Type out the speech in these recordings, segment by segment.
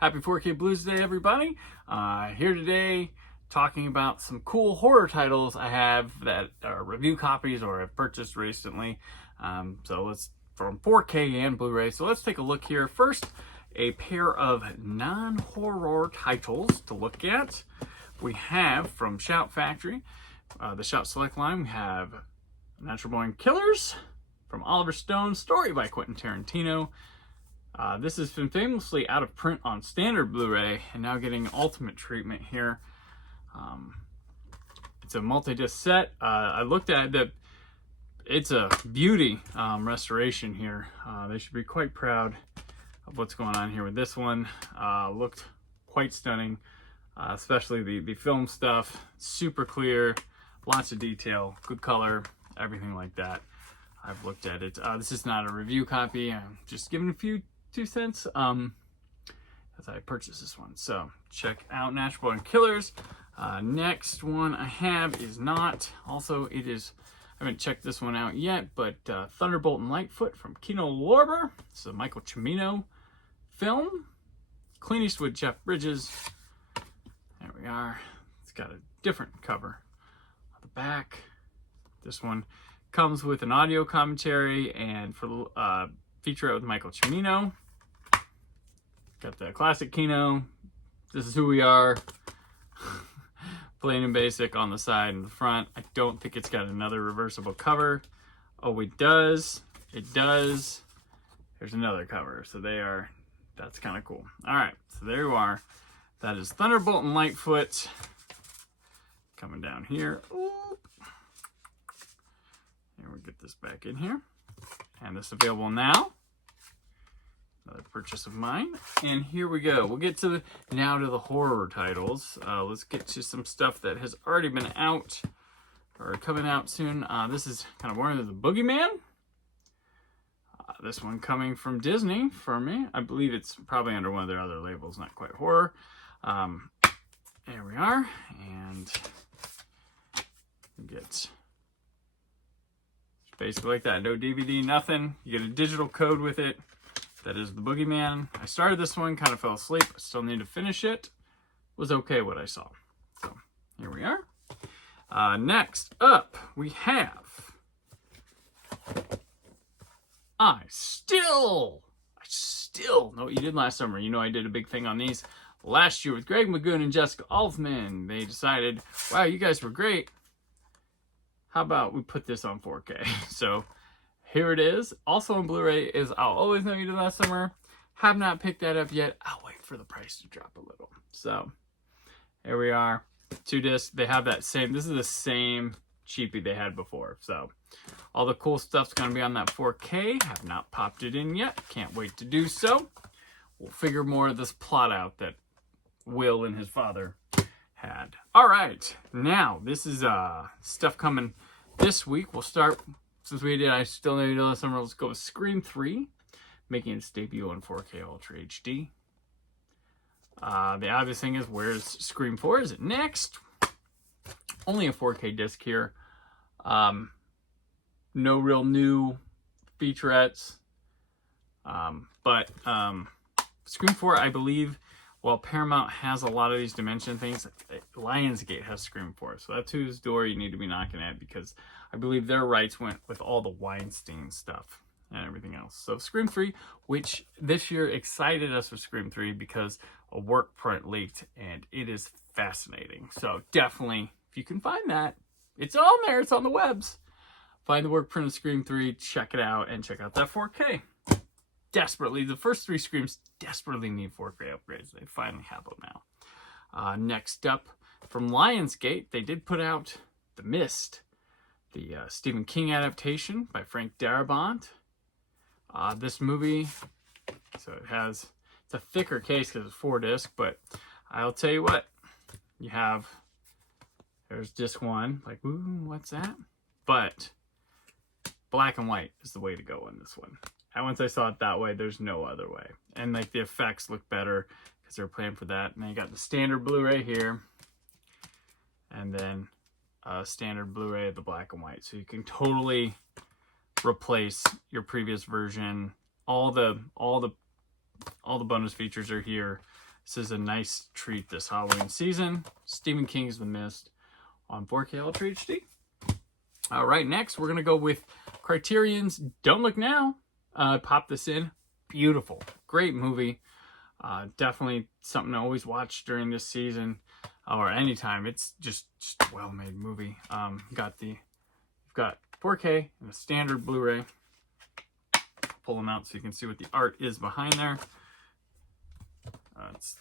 Happy 4K Blues Day, everybody. Here today talking about some cool horror titles I have that are review copies or have purchased recently. So let's, from 4K and Blu-ray. So let's take a look here. First, a pair of non-horror titles to look at. We have from Shout Factory, the Shout Select line, we have Natural Born Killers from Oliver Stone, story by Quentin Tarantino. This has been famously out of print on standard Blu-ray and now getting ultimate treatment here. It's a multi-disc set. I looked at it. It's a beauty restoration here. They should be quite proud of what's going on here with this one. Looked quite stunning, especially the film stuff. Super clear, lots of detail, good color, everything like that. I've looked at it. This is not a review copy. I'm just giving a few 2 cents as I purchased this one. So check out Natural Born Killers. Next one I have is not, also it is, I haven't checked this one out yet, but Thunderbolt and Lightfoot from Kino. It's a Michael Cimino film. Clint Eastwood, Jeff Bridges. There we are. It's got a different cover on the back. This one comes with an audio commentary and for featurette with Michael Cimino. Got the classic Kino. This is who we are. Plain and basic on the side and the front. I don't think it's got another reversible cover. Oh, it does. It does. There's another cover. So that's kind of cool. All right, so there you are. That is Thunderbolt and Lightfoot. Coming down here. Oop. And we'll get this back in here. And this is available now. Another purchase of mine. And here we go. We'll get to the horror titles. Let's get to some stuff that has already been out or coming out soon. This is kind of boring. There's a Boogeyman. This one coming from Disney for me. I believe it's probably under one of their other labels, not quite horror. There we are. And get basically like that. No DVD, nothing. You get a digital code with it. That is the Boogeyman. I started this one, kind of fell asleep. I still need to finish it. Was okay what I saw. So here we are. Next up, we have I still know what you did last summer. You know I did a big thing on these last year with Greg Magoon and Jessica Altman. They decided, wow, you guys were great. How about we put this on 4K? So here it is. Also on Blu-ray is I'll Always Know You Did Last Summer. Have not picked that up yet. I'll wait for the price to drop a little. So here we are. 2 discs. They have that same. This is the same cheapie they had before. So all the cool stuff's going to be on that 4K. Have not popped it in yet. Can't wait to do so. We'll figure more of this plot out that Will and his father had. All right. Now, this is stuff coming this week. We'll start, since we did I Still Know You Did Last Summer, let's go with Scream 3, making its debut on 4K Ultra HD. The obvious thing is, where's Scream 4? Is it next? Only a 4K disc here. No real new featurettes. But Scream 4, I believe, while Paramount has a lot of these Dimension things, Lionsgate has Scream 4. So that's whose door you need to be knocking at, because I believe their rights went with all the Weinstein stuff and everything else. So Scream 3, which this year excited us with Scream 3 because a work print leaked, and it is fascinating. So definitely, if you can find that, it's on there. It's on the webs. Find the work print of Scream 3, check it out, and check out that 4K. Desperately, the first 3 Screams desperately need 4K upgrades. They finally have them now. Next up, from Lionsgate, they did put out The Mist, the Stephen King adaptation by Frank Darabont. This movie, so it's a thicker case because it's 4 disc, but I'll tell you what, there's disc 1, like, ooh, what's that? But black and white is the way to go on this one. And once I saw it that way, there's no other way. And like the effects look better because they're playing for that. And then you got the standard Blu-ray here. And then standard Blu-ray of the black and white. So you can totally replace your previous version. All the bonus features are here. this is a nice treat this Halloween season. Stephen King's The Mist on 4K Ultra HD. All right, next we're gonna go with Criterion's Don't Look Now. Pop this in. Beautiful, great movie. Definitely something to always watch during this season or anytime. It's just a well-made movie. You've got 4K and a standard Blu-ray. Pull them out so you can see what the art is behind there. It's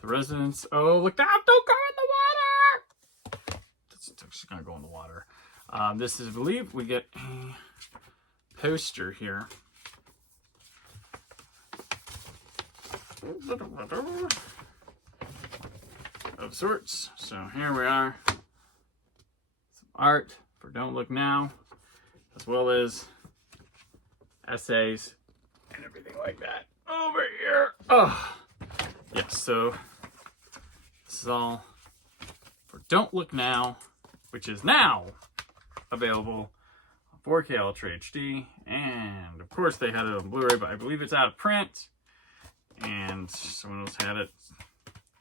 The Residence. Oh, look out! Don't go in the water! It's just gonna go in the water. This is, I believe, we get a poster here. Of sorts. So here we are. Some art for Don't Look Now, as well as essays and everything like that over here. Oh, yes. So this is all for Don't Look Now, which is now available on 4K Ultra HD, and of course they had it on Blu-ray, but I believe it's out of print. And someone else had it.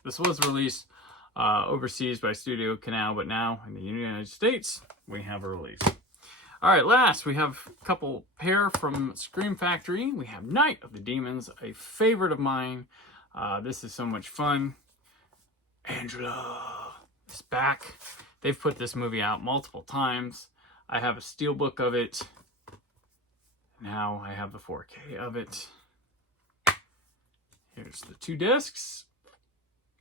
This was released overseas by Studio Canal, but now in the United States, we have a release. All right, last, we have a couple pair from Scream Factory. We have Night of the Demons, a favorite of mine. This is so much fun. Angela is back. They've put this movie out multiple times. I have a steelbook of it. Now I have the 4K of it. Here's the 2 discs.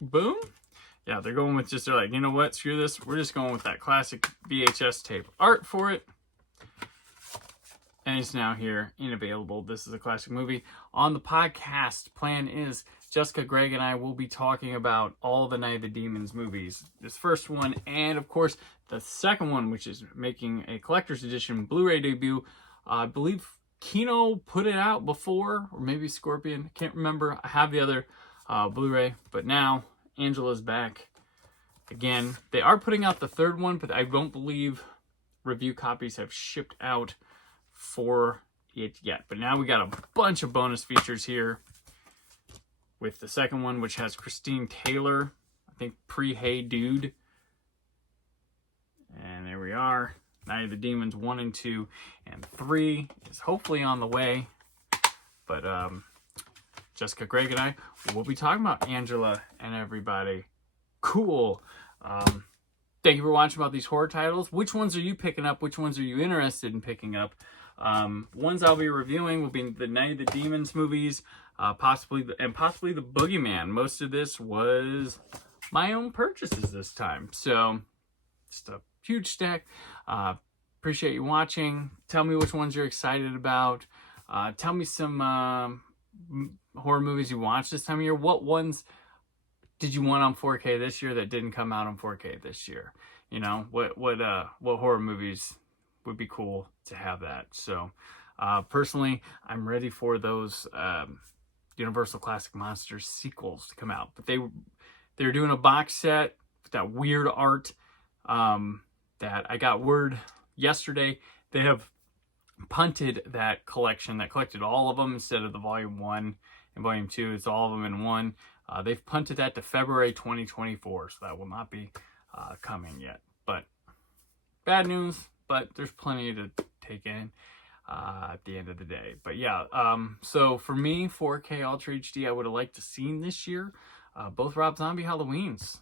Boom. Yeah, they're going with they're like, you know what, screw this. We're just going with that classic VHS tape art for it. And it's now here and available. This is a classic movie. On the podcast, plan is Jessica, Greg, and I will be talking about all the Night of the Demons movies. This first one, and of course, the second one, which is making a collector's edition Blu-ray debut. I believe Kino put it out before, or maybe Scorpion, can't remember. I have the other Blu-ray, but now Angela's back again. They are putting out the third one, but I don't believe review copies have shipped out for it yet. But now we got a bunch of bonus features here with the second one, which has Christine Taylor, I think pre-Hey Dude. And there we are. Night of the Demons 1 and 2 and 3 is hopefully on the way. But Jessica, Greg, and I will be talking about Angela and everybody. Cool. Thank you for watching about these horror titles. Which ones are you picking up? Which ones are you interested in picking up? Ones I'll be reviewing will be the Night of the Demons movies, possibly the Boogeyman. Most of this was my own purchases this time. So just a huge stack. Appreciate you watching. Tell me which ones you're excited about. Tell me some horror movies you watched this time of year. What ones did you want on 4K this year that didn't come out on 4K this year? You know, what horror movies would be cool to have that? So personally, I'm ready for those Universal Classic Monsters sequels to come out. But they're doing a box set with that weird art that I got word yesterday. They have punted that collection that collected all of them instead of the volume 1 and volume 2. It's all of them in one. They've punted that to February 2024, so that will not be coming yet. But bad news, but there's plenty to take in at the end of the day. But yeah, so for me, 4K Ultra HD, I would have liked to seen this year both Rob Zombie Halloweens.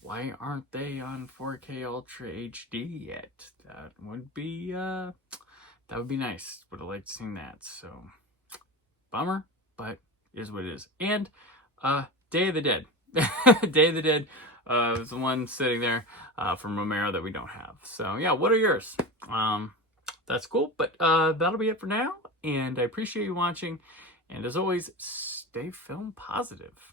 Why aren't they on 4K Ultra HD yet? That would be nice. Would have liked to see that. So bummer, but it is what it is. And Day of the Dead. Day of the Dead is the one sitting there from Romero that we don't have. So yeah, what are yours? That's cool, but that'll be it for now. And I appreciate you watching. And as always, stay film positive.